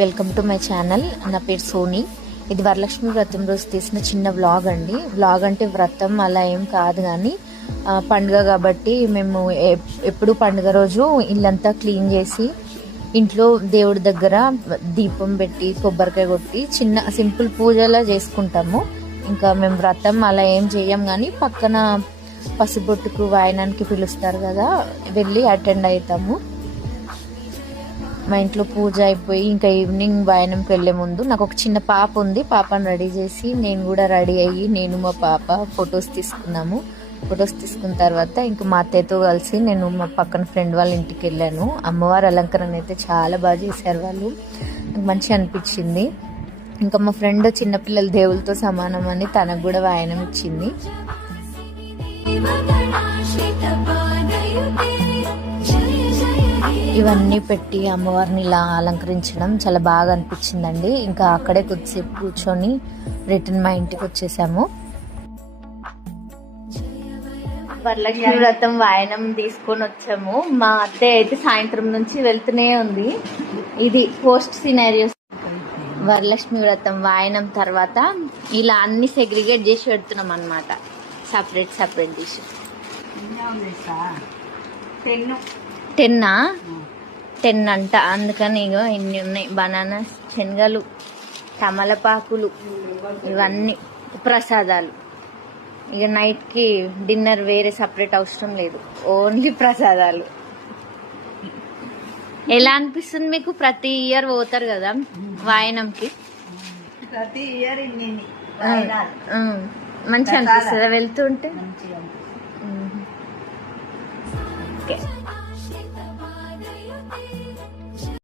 Welcome to my channel. నా పేరు సోని. ఇది వరలక్ష్మి వ్రతం రోజు తీసిన చిన్న వ్లాగ్ అండి. వ్లాగ్ అంటే వ్రతం అలా ఏం కాదు, కానీ పండుగ కాబట్టి మేము ఎప్పుడు పండుగ రోజు ఇల్లంతా క్లీన్ చేసి ఇంట్లో దేవుడి దగ్గర దీపం పెట్టి కొబ్బరికాయ కొట్టి చిన్న సింపుల్ పూజలా చేసుకుంటాము. ఇంకా మేము వ్రతం అలా ఏం చేయం, కానీ పక్కన పసుబొట్టుకు వాయనానికి పిలుస్తారు కదా, వెళ్ళి అటెండ్ అవుతాము. మా ఇంట్లో పూజ అయిపోయి ఇంకా ఈవినింగ్ వాయనంకి వెళ్ళే ముందు నాకు ఒక చిన్న పాప ఉంది. పాపను రెడీ చేసి నేను కూడా రెడీ అయ్యి నేను మా పాప ఫొటోస్ తీసుకున్నాము. ఫొటోస్ తీసుకున్న తర్వాత ఇంకా మా అత్తయ్యతో కలిసి నేను మా పక్కన ఫ్రెండ్ వాళ్ళ ఇంటికి వెళ్ళాను. అమ్మవారి అలంకరణ అయితే చాలా బాగా చేశారు వాళ్ళు, నాకు మంచిగా అనిపించింది. ఇంకా మా ఫ్రెండ్ చిన్నపిల్లల దేవులతో సమానం అని తనకు కూడా వాయనం ఇచ్చింది. ఇవన్నీ పెట్టి అమ్మవారిని ఇలా అలంకరించడం చాలా బాగా అనిపించిందండి. ఇంకా అక్కడే కొద్దిసేపు కూర్చొని రిటర్న్ మా ఇంటికి వచ్చేసాము. వరలక్ష్మి వ్రతం వాయనం తీసుకొని వచ్చాము. మా అత్తయ్య అయితే సాయంత్రం నుంచి వెళ్తూనే ఉంది. ఇది పోస్ట్ సినారియోస్. వరలక్ష్మి వ్రతం వాయనం తర్వాత ఇలా అన్ని సెగ్రిగేట్ చేసి పెడుతున్నాం అన్నమాట, సపరేట్ సపరేట్ చేసి. 10 అంట, అందుకని ఇగో ఇన్ని ఉన్నాయి. బనానాస్, శనగలు, తమలపాకులు, ఇవన్నీ ప్రసాదాలు. ఇక నైట్కి డిన్నర్ వేరే సపరేట్ అవసరం లేదు, ఓన్లీ ప్రసాదాలు. ఎలా అనిపిస్తుంది మీకు? ప్రతి ఇయర్ పోతారు కదా వాయనంకి, ప్రతి ఇయర్ మంచిగా అనిపిస్తుందా వెళ్తుంటే? ఓకే.